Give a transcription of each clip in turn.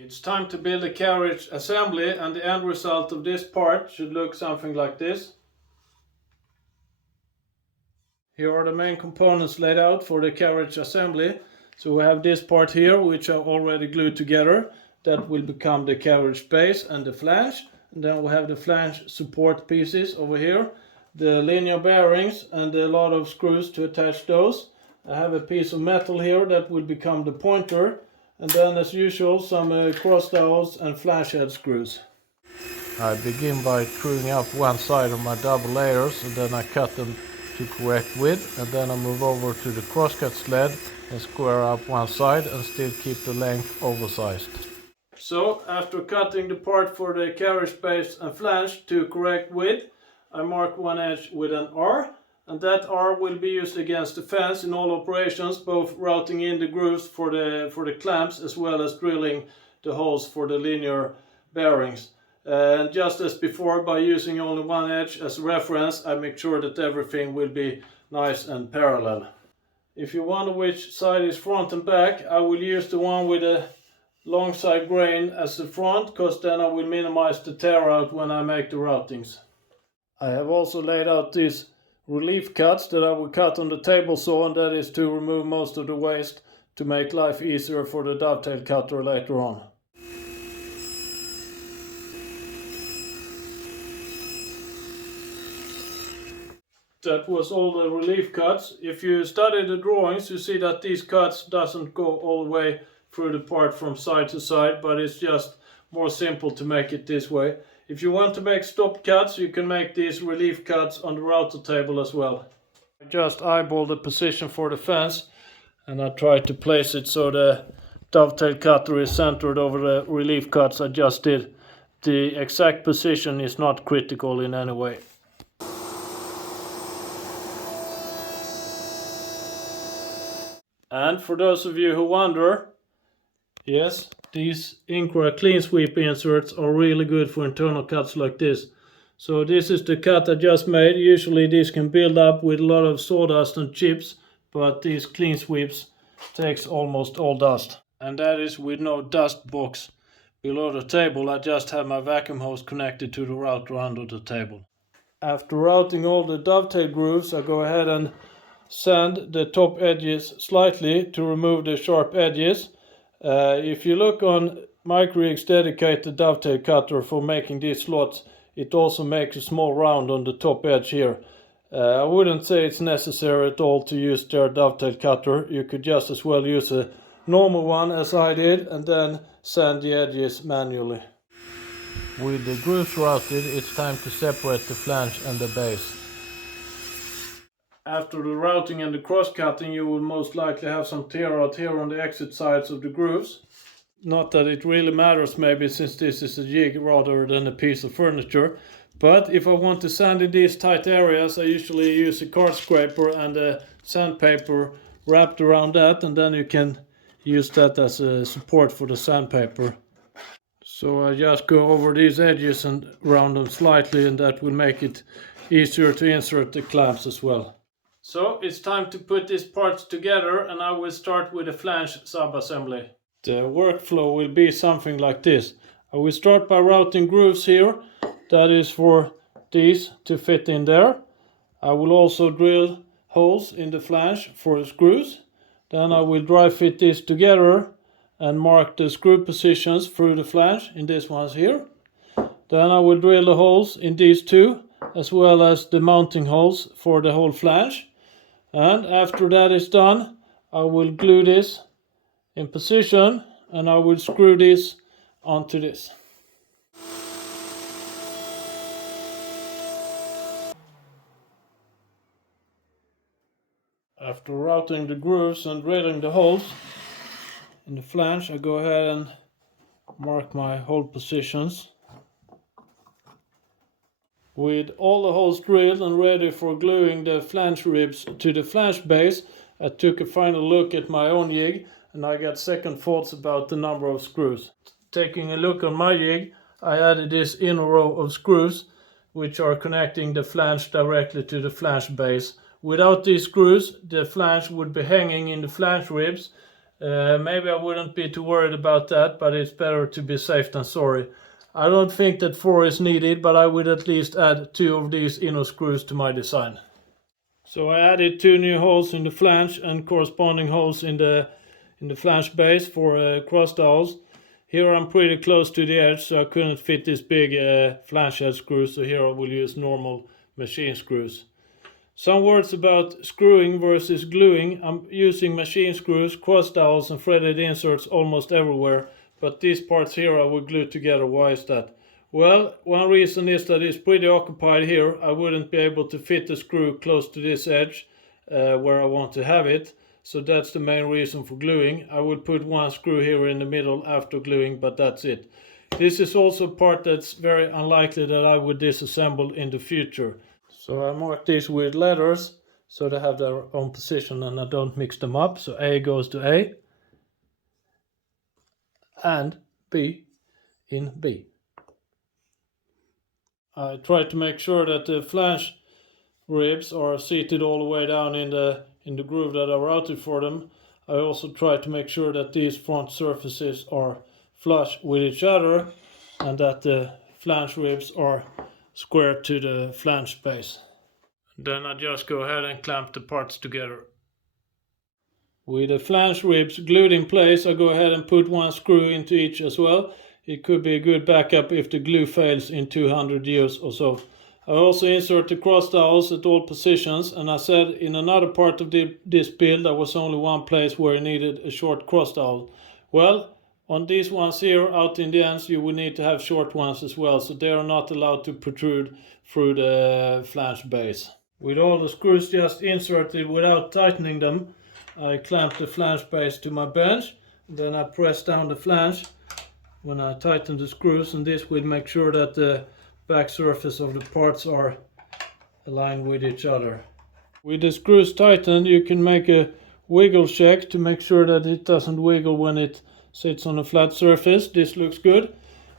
It's time to build a carriage assembly, and the end result of this part should look something like this. Here are the main components laid out for the carriage assembly. So we have this part here, which are already glued together. That will become the carriage base and the flange. And then we have the flange support pieces over here, the linear bearings and a lot of screws to attach those. I have a piece of metal here that will become the pointer. And then, as usual, some cross dowels and flange head screws. I begin by screwing up one side of my double layers, and then I cut them to correct width, and then I move over to the crosscut sled and square up one side and still keep the length oversized. So, after cutting the part for the carriage base and flange to correct width, I mark one edge with an R. And that R will be used against the fence in all operations, both routing in the grooves for the clamps as well as drilling the holes for the linear bearings. And just as before, by using only one edge as a reference, I make sure that everything will be nice and parallel. If you wonder which side is front and back, I will use the one with a long side grain as the front, because then I will minimize the tear out when I make the routings. I have also laid out these relief cuts that I will cut on the table saw, and that is to remove most of the waste to make life easier for the dovetail cutter later on. That was all the relief cuts. If you study the drawings, you see that these cuts doesn't go all the way through the part from side to side, but it's just more simple to make it this way. If you want to make stop cuts, you can make these relief cuts on the router table as well. I just eyeball the position for the fence, and I try to place it so the dovetail cutter is centered over the relief cuts I just did. The exact position is not critical in any way. And for those of you who wonder, yes, these Incra clean sweep inserts are really good for internal cuts like this. So this is the cut I just made. Usually these can build up with a lot of sawdust and chips, but these clean sweeps takes almost all dust. And that is with no dust box below the table. I just have my vacuum hose connected to the router under the table. After routing all the dovetail grooves, I go ahead and sand the top edges slightly to remove the sharp edges. If you look on Microrig's dedicated dovetail cutter for making these slots, it also makes a small round on the top edge here. I wouldn't say it's necessary at all to use their dovetail cutter. You could just as well use a normal one as I did, and then sand the edges manually. With the grooves routed, it's time to separate the flange and the base. After the routing and the cross cutting, you will most likely have some tear out here on the exit sides of the grooves. Not that it really matters maybe, since this is a jig rather than a piece of furniture. But if I want to sand in these tight areas, I usually use a card scraper and a sandpaper wrapped around that, and then you can use that as a support for the sandpaper. So I just go over these edges and round them slightly, and that will make it easier to insert the clamps as well. So it's time to put these parts together, and I will start with the flange subassembly. The workflow will be something like this. I will start by routing grooves here. That is for these to fit in there. I will also drill holes in the flange for the screws. Then I will dry fit these together and mark the screw positions through the flange in these ones here. Then I will drill the holes in these two, as well as the mounting holes for the whole flange. And after that is done, I will glue this in position, and I will screw this onto this. After routing the grooves and drilling the holes in the flange, I go ahead and mark my hole positions. With all the holes drilled and ready for gluing the flange ribs to the flange base, I took a final look at my own jig, and I got second thoughts about the number of screws. Taking a look on my jig, I added this inner row of screws, which are connecting the flange directly to the flange base. Without these screws, the flange would be hanging in the flange ribs, Maybe I wouldn't be too worried about that, but it's better to be safe than sorry. I don't think that 4 is needed, but I would at least add 2 of these inner screws to my design. So I added 2 new holes in the flange and corresponding holes in the flange base for cross dowels. Here I'm pretty close to the edge, so I couldn't fit this big flange head screw, so here I will use normal machine screws. Some words about screwing versus gluing. I'm using machine screws, cross dowels and threaded inserts almost everywhere, but these parts here I will glue together. Why is that? Well, one reason is that it's pretty occupied here. I wouldn't be able to fit the screw close to this edge where I want to have it. So that's the main reason for gluing. I would put 1 screw here in the middle after gluing, but that's it. This is also a part that's very unlikely that I would disassemble in the future. So I mark these with letters so they have their own position and I don't mix them up. So A goes to A and B in B. I try to make sure that the flange ribs are seated all the way down in the groove that I routed for them. I also try to make sure that these front surfaces are flush with each other and that the flange ribs are square to the flange base. Then I just go ahead and clamp the parts together. With the flange ribs glued in place, I go ahead and put 1 screw into each as well. It could be a good backup if the glue fails in 200 years or so. I also insert the cross dowels at all positions, and I said in another part of this build there was only one place where I needed a short cross dowel. Well, on these ones here out in the ends you will need to have short ones as well, so they are not allowed to protrude through the flange base. With all the screws just inserted without tightening them, I clamp the flange base to my bench, then I press down the flange when I tighten the screws, and this will make sure that the back surface of the parts are aligned with each other. With the screws tightened you can make a wiggle check to make sure that it doesn't wiggle when it sits on a flat surface. This looks good.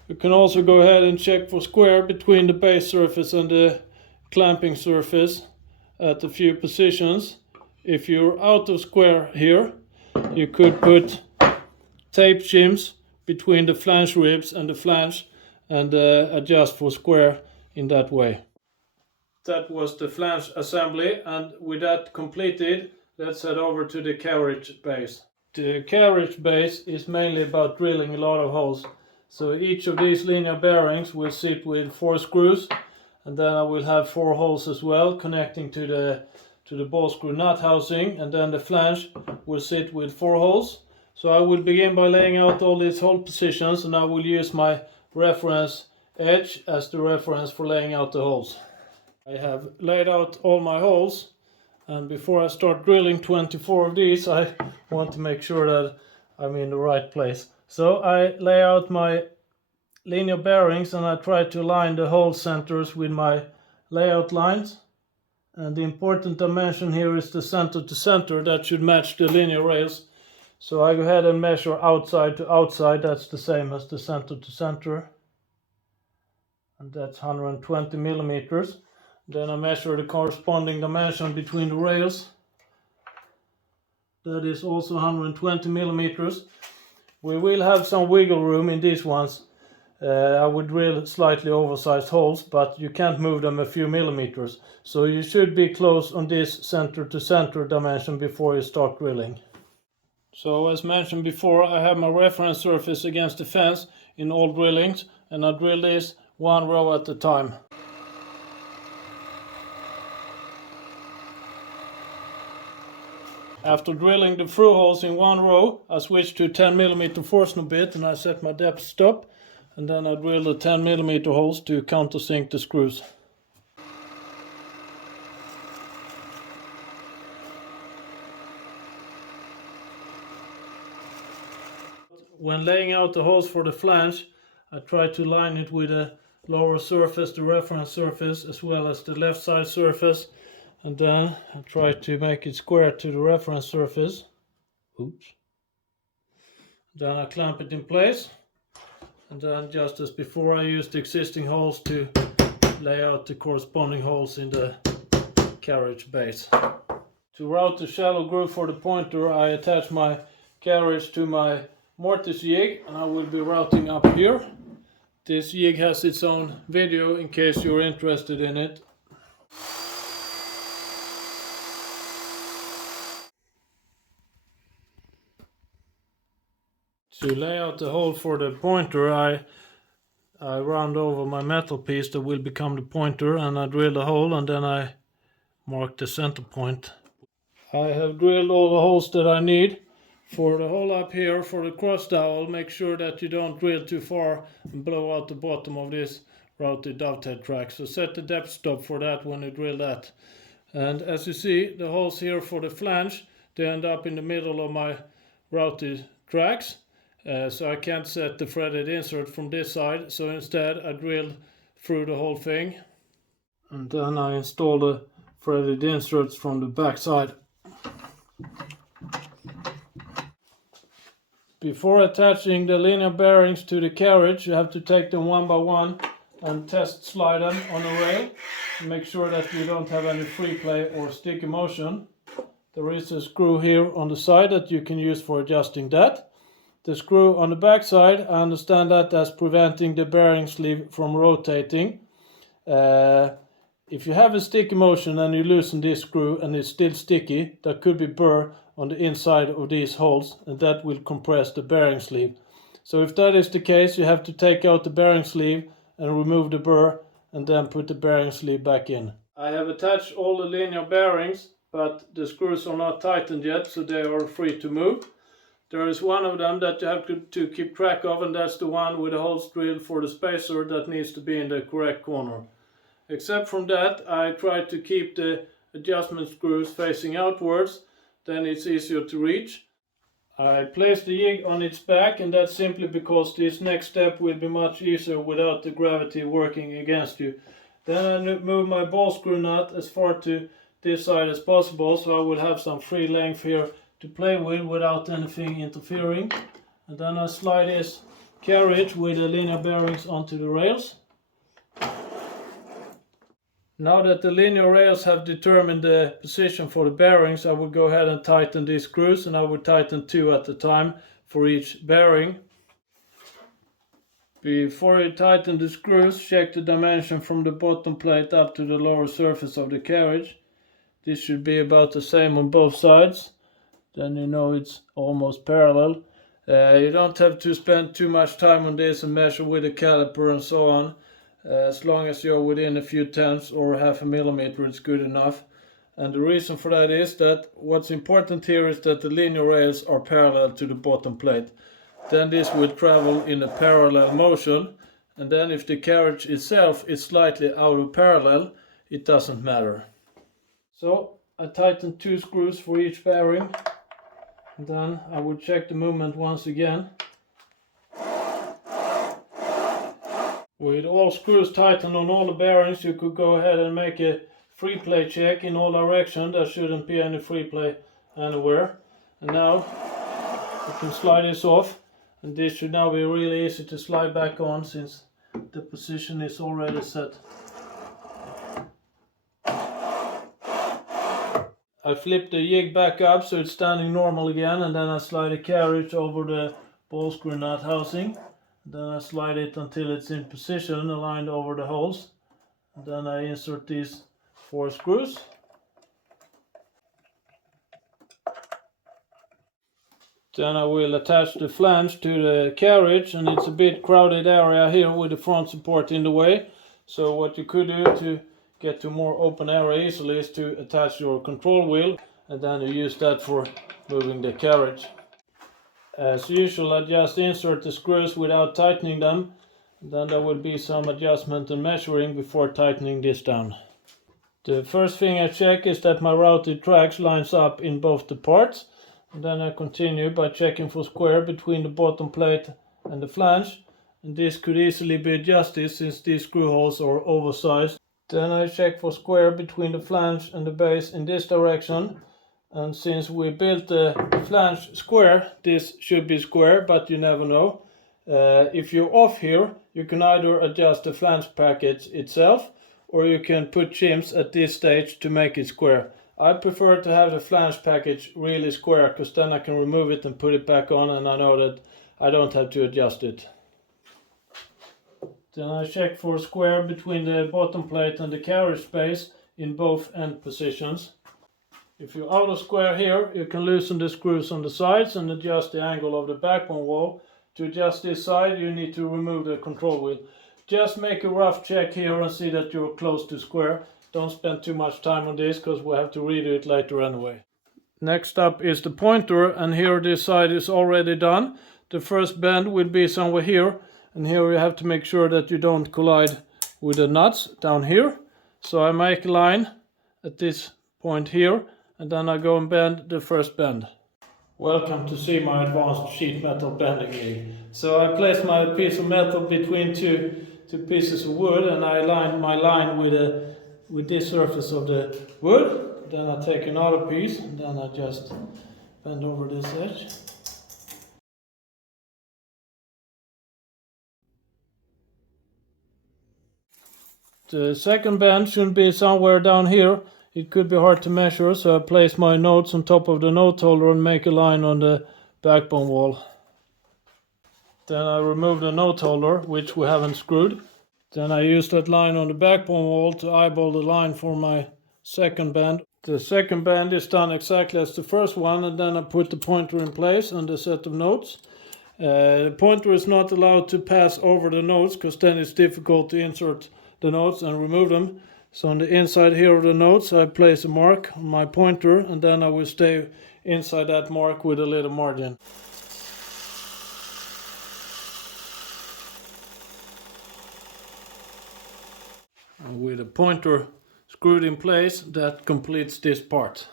You can also go ahead and check for square between the base surface and the clamping surface at a few positions. If you're out of square here, you could put tape shims between the flange ribs and the flange and adjust for square in that way. That was the flange assembly, and with that completed, let's head over to the carriage base. The carriage base is mainly about drilling a lot of holes. So each of these linear bearings will sit with 4 screws, and then I will have 4 holes as well connecting to the ball screw nut housing, and then the flange will sit with 4 holes. So I will begin by laying out all these hole positions, and I will use my reference edge as the reference for laying out the holes. I have laid out all my holes, and before I start drilling 24 of these I want to make sure that I'm in the right place. So I lay out my linear bearings and I try to align the hole centers with my layout lines. And the important dimension here is the center to center. That should match the linear rails. So I go ahead and measure outside to outside. That's the same as the center to center. And that's 120 millimeters. Then I measure the corresponding dimension between the rails. That is also 120 millimeters. We will have some wiggle room in these ones. I would drill slightly oversized holes, but you can't move them a few millimeters. So you should be close on this center to center dimension before you start drilling. So as mentioned before, I have my reference surface against the fence in all drillings, and I drill this 1 row at a time. After drilling the through holes in 1 row, I switch to 10 mm Forstner bit and I set my depth stop, and then I drill the 10 mm holes to countersink the screws. When laying out the holes for the flange, I try to line it with the lower surface, the reference surface, as well as the left side surface. And then I try to make it square to the reference surface. Oops. Then I clamp it in place. And then, just as before, I use the existing holes to lay out the corresponding holes in the carriage base. To route the shallow groove for the pointer, I attach my carriage to my mortise jig, and I will be routing up here. This jig has its own video in case you're interested in it. To lay out the hole for the pointer, I round over my metal piece that will become the pointer, and I drill the hole, and then I mark the center point. I have drilled all the holes that I need. For the hole up here for the cross dowel, make sure that you don't drill too far and blow out the bottom of this routed dovetail track. So set the depth stop for that when you drill that. And as you see, the holes here for the flange, they end up in the middle of my routed tracks. So I can't set the threaded insert from this side, so instead I drilled through the whole thing, and then I install the threaded inserts from the back side. Before attaching the linear bearings to the carriage, you have to take them one by one and test slide them on a rail. Make sure that you don't have any free play or sticky motion. There is a screw here on the side that you can use for adjusting that. The screw on the back side, I understand that as preventing the bearing sleeve from rotating. If you have a sticky motion and you loosen this screw and it's still sticky, there could be burr on the inside of these holes, and that will compress the bearing sleeve. So if that is the case, you have to take out the bearing sleeve and remove the burr, and then put the bearing sleeve back in. I have attached all the linear bearings, but the screws are not tightened yet, so they are free to move. There is one of them that you have to keep track of, and that's the one with the holes drilled for the spacer that needs to be in the correct corner. Except from that, I try to keep the adjustment screws facing outwards, then it's easier to reach. I place the jig on its back, and that's simply because this next step will be much easier without the gravity working against you. Then I move my ball screw nut as far to this side as possible, so I will have some free length here to play with without anything interfering. And then I slide this carriage with the linear bearings onto the rails. Now that the linear rails have determined the position for the bearings, I will go ahead and tighten these screws, and I will tighten 2 at a time for each bearing. Before you tighten the screws, check the dimension from the bottom plate up to the lower surface of the carriage. This should be about the same on both sides. Then you know it's almost parallel. You don't have to spend too much time on this and measure with a caliper and so on. As long as you're within a few tenths or half a millimeter, it's good enough. And the reason for that is that what's important here is that the linear rails are parallel to the bottom plate. Then this will travel in a parallel motion, and then if the carriage itself is slightly out of parallel, it doesn't matter. So I tighten 2 screws for each bearing. Then I will check the movement once again. With all screws tightened on all the bearings, you could go ahead and make a free play check in all directions. There shouldn't be any free play anywhere. And now you can slide this off, and this should now be really easy to slide back on since the position is already set. I flip the jig back up so it's standing normal again, and then I slide the carriage over the ball screw nut housing. Then I slide it until it's in position, aligned over the holes. And then I insert these 4 screws. Then I will attach the flange to the carriage, and it's a bit crowded area here with the front support in the way. So what you could do to get to more open area easily is to attach your control wheel, and then you use that for moving the carriage. As usual, I just insert the screws without tightening them. Then there will be some adjustment and measuring before tightening this down. The first thing I check is that my routed tracks lines up in both the parts. And then I continue by checking for square between the bottom plate and the flange. And this could easily be adjusted since these screw holes are oversized. Then I check for square between the flange and the base in this direction. And since we built the flange square, this should be square, but you never know. If you're off here, you can either adjust the flange package itself, or you can put shims at this stage to make it square. I prefer to have the flange package really square, because then I can remove it and put it back on, and I know that I don't have to adjust it. Then I check for a square between the bottom plate and the carriage space in both end positions. If you're out of square here, you can loosen the screws on the sides and adjust the angle of the backbone wall. To adjust this side, you need to remove the control wheel. Just make a rough check here and see that you're close to square. Don't spend too much time on this, because we'll have to redo it later anyway. Next up is the pointer, and here this side is already done. The first bend will be somewhere here, and here you have to make sure that you don't collide with the nuts down here. So I make a line at this point here, and then I go and bend the first bend. Welcome to see my advanced sheet metal bending rig. So I place my piece of metal between two pieces of wood, and I align my line with this surface of the wood. Then I take another piece, and then I just bend over this edge. The second bend should be somewhere down here. It could be hard to measure, so I place my notes on top of the note holder and make a line on the backbone wall. Then I remove the note holder, which we haven't screwed. Then I use that line on the backbone wall to eyeball the line for my second bend. The second bend is done exactly as the first one, and then I put the pointer in place and the set of notes. The pointer is not allowed to pass over the notes, because then it's difficult to insert the notes and remove them. So on the inside here of the notes, I place a mark on my pointer, and then I will stay inside that mark with a little margin. And with the pointer screwed in place, that completes this part.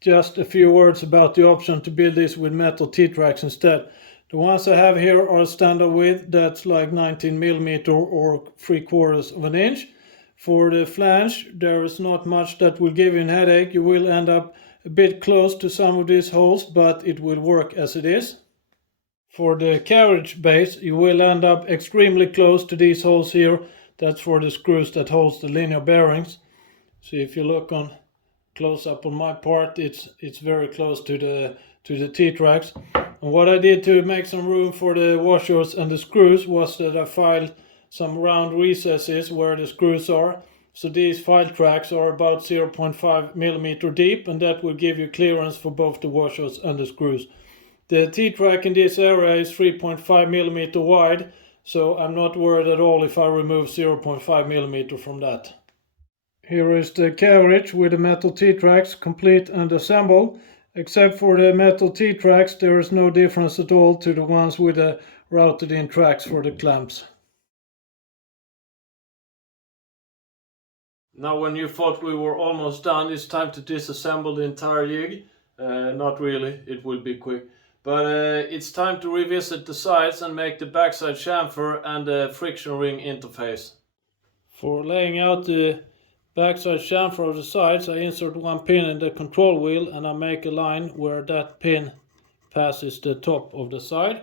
Just a few words about the option to build this with metal T-tracks instead. The ones I have here are standard width, that's like 19mm or 3/4 of an inch. For the flange, there is not much that will give you a headache. You will end up a bit close to some of these holes, but it will work as it is. For the carriage base, you will end up extremely close to these holes here. That's for the screws that holds the linear bearings. So if you look on close up on my part, it's very close to the T-tracks. And what I did to make some room for the washers and the screws was that I filed some round recesses where the screws are. So these file tracks are about 0.5mm deep, and that will give you clearance for both the washers and the screws. The T-track in this area is 3.5mm wide, so I'm not worried at all if I remove 0.5mm from that. Here is the carriage with the metal T-tracks complete and assembled. Except for the metal T-tracks, there is no difference at all to the ones with the routed in tracks for the clamps. Now when you thought we were almost done, it's time to disassemble the entire jig. Not really, it will be quick. But it's time to revisit the sides and make the backside chamfer and the friction ring interface. For laying out the backside chamfer of the sides, I insert one pin in the control wheel, and I make a line where that pin passes the top of the side.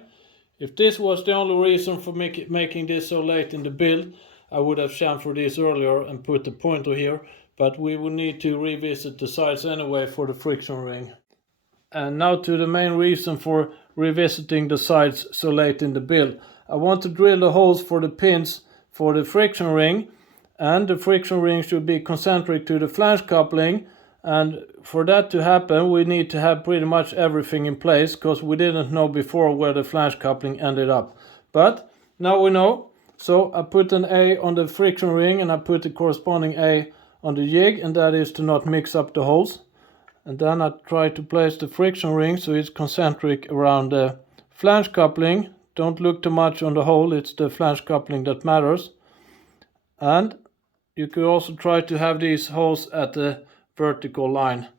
If this was the only reason for making this so late in the build, I would have chamfered this earlier and put the pointer here, but we will need to revisit the sides anyway for the friction ring. And now to the main reason for revisiting the sides so late in the build. I want to drill the holes for the pins for the friction ring, and the friction ring should be concentric to the flange coupling, and for that to happen we need to have pretty much everything in place, because we didn't know before where the flange coupling ended up. But now we know, so I put an A on the friction ring and I put the corresponding A on the jig, and that is to not mix up the holes. And then I try to place the friction ring so it's concentric around the flange coupling. Don't look too much on the hole, it's the flange coupling that matters. And you could also try to have these holes at the vertical line.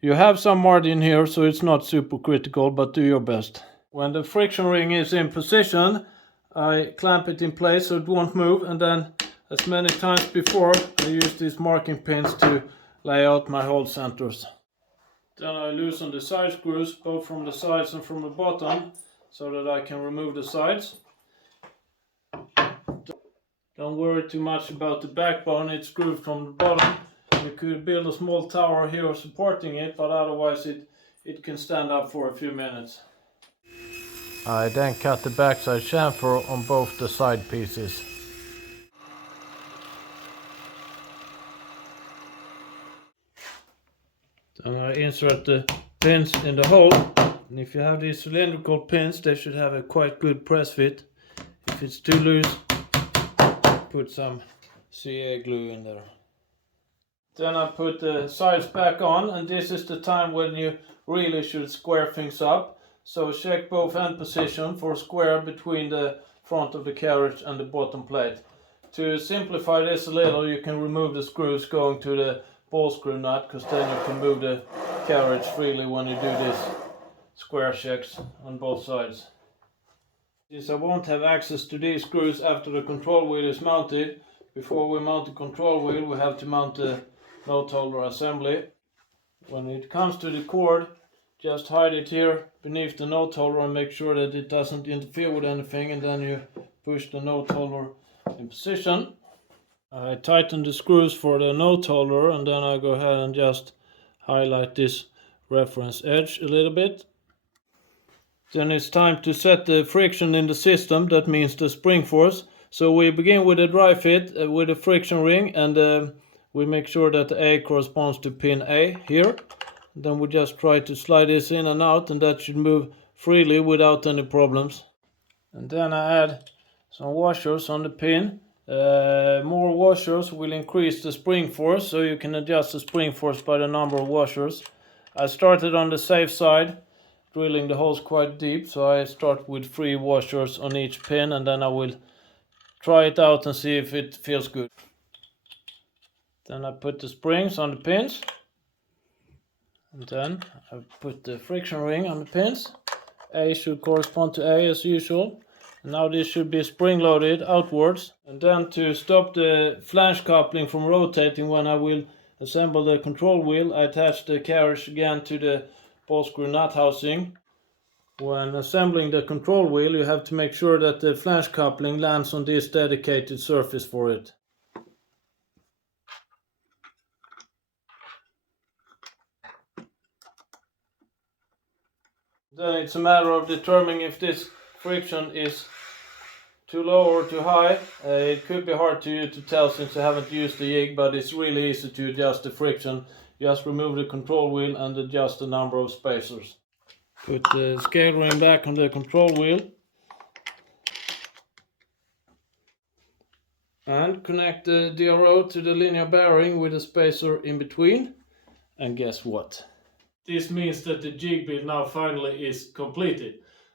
You have some margin here, so it's not super critical, but do your best. When the friction ring is in position, I clamp it in place so it won't move, and then as many times before, I use these marking pins to lay out my hole centers. Then I loosen the side screws, both from the sides and from the bottom, so that I can remove the sides. Don't worry too much about the backbone, it's screwed from the bottom. You could build a small tower here supporting it, but otherwise it can stand up for a few minutes. I then cut the backside chamfer on both the side pieces. Then I insert the pins in the hole. And if you have these cylindrical pins, they should have a quite good press fit. If it's too loose, put some CA glue in there. Then I put the sides back on, and this is the time when you really should square things up. So check both end position for square between the front of the carriage and the bottom plate. To simplify this a little, you can remove the screws going to the ball screw nut, because then you can move the carriage freely when you do this square checks on both sides. Since I won't have access to these screws after the control wheel is mounted, before we mount the control wheel we have to mount the note holder assembly. When it comes to the cord, just hide it here beneath the note holder and make sure that it doesn't interfere with anything, and then you push the note holder in position. I tighten the screws for the note holder, and then I go ahead and just highlight this reference edge a little bit. Then it's time to set the friction in the system, that means the spring force. So we begin with a dry fit with a friction ring, and we make sure that the A corresponds to pin A here. Then we just try to slide this in and out, and that should move freely without any problems. And then I add some washers on the pin. More washers will increase the spring force, so you can adjust the spring force by the number of washers. I started on the safe side, drilling the holes quite deep, so I start with 3 washers on each pin, and then I will try it out and see if it feels good. Then I put the springs on the pins, and then I put the friction ring on the pins. A should correspond to A as usual. And now this should be spring loaded outwards. And then to stop the flange coupling from rotating when I will assemble the control wheel, I attach the carriage again to the ball screw nut housing. When assembling the control wheel, you have to make sure that the flange coupling lands on this dedicated surface for it. Then it's a matter of determining if this friction is too low or too high. It could be hard to tell since I haven't used the jig, but it's really easy to adjust the friction. Just remove the control wheel and adjust the number of spacers. Put the scale ring back on the control wheel. And connect the DRO to the linear bearing with a spacer in between. And guess what? This means that the jig build now finally is completed.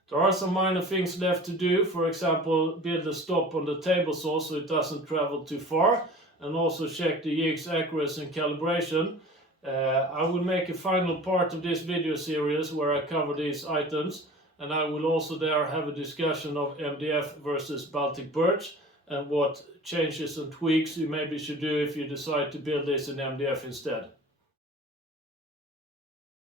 There are some minor things left to do, for example build a stop on the table saw so it doesn't travel too far, and also check the jig's accuracy and calibration. I will make a final part of this video series where I cover these items, and I will also there have a discussion of MDF versus Baltic birch and what changes and tweaks you maybe should do if you decide to build this in MDF instead.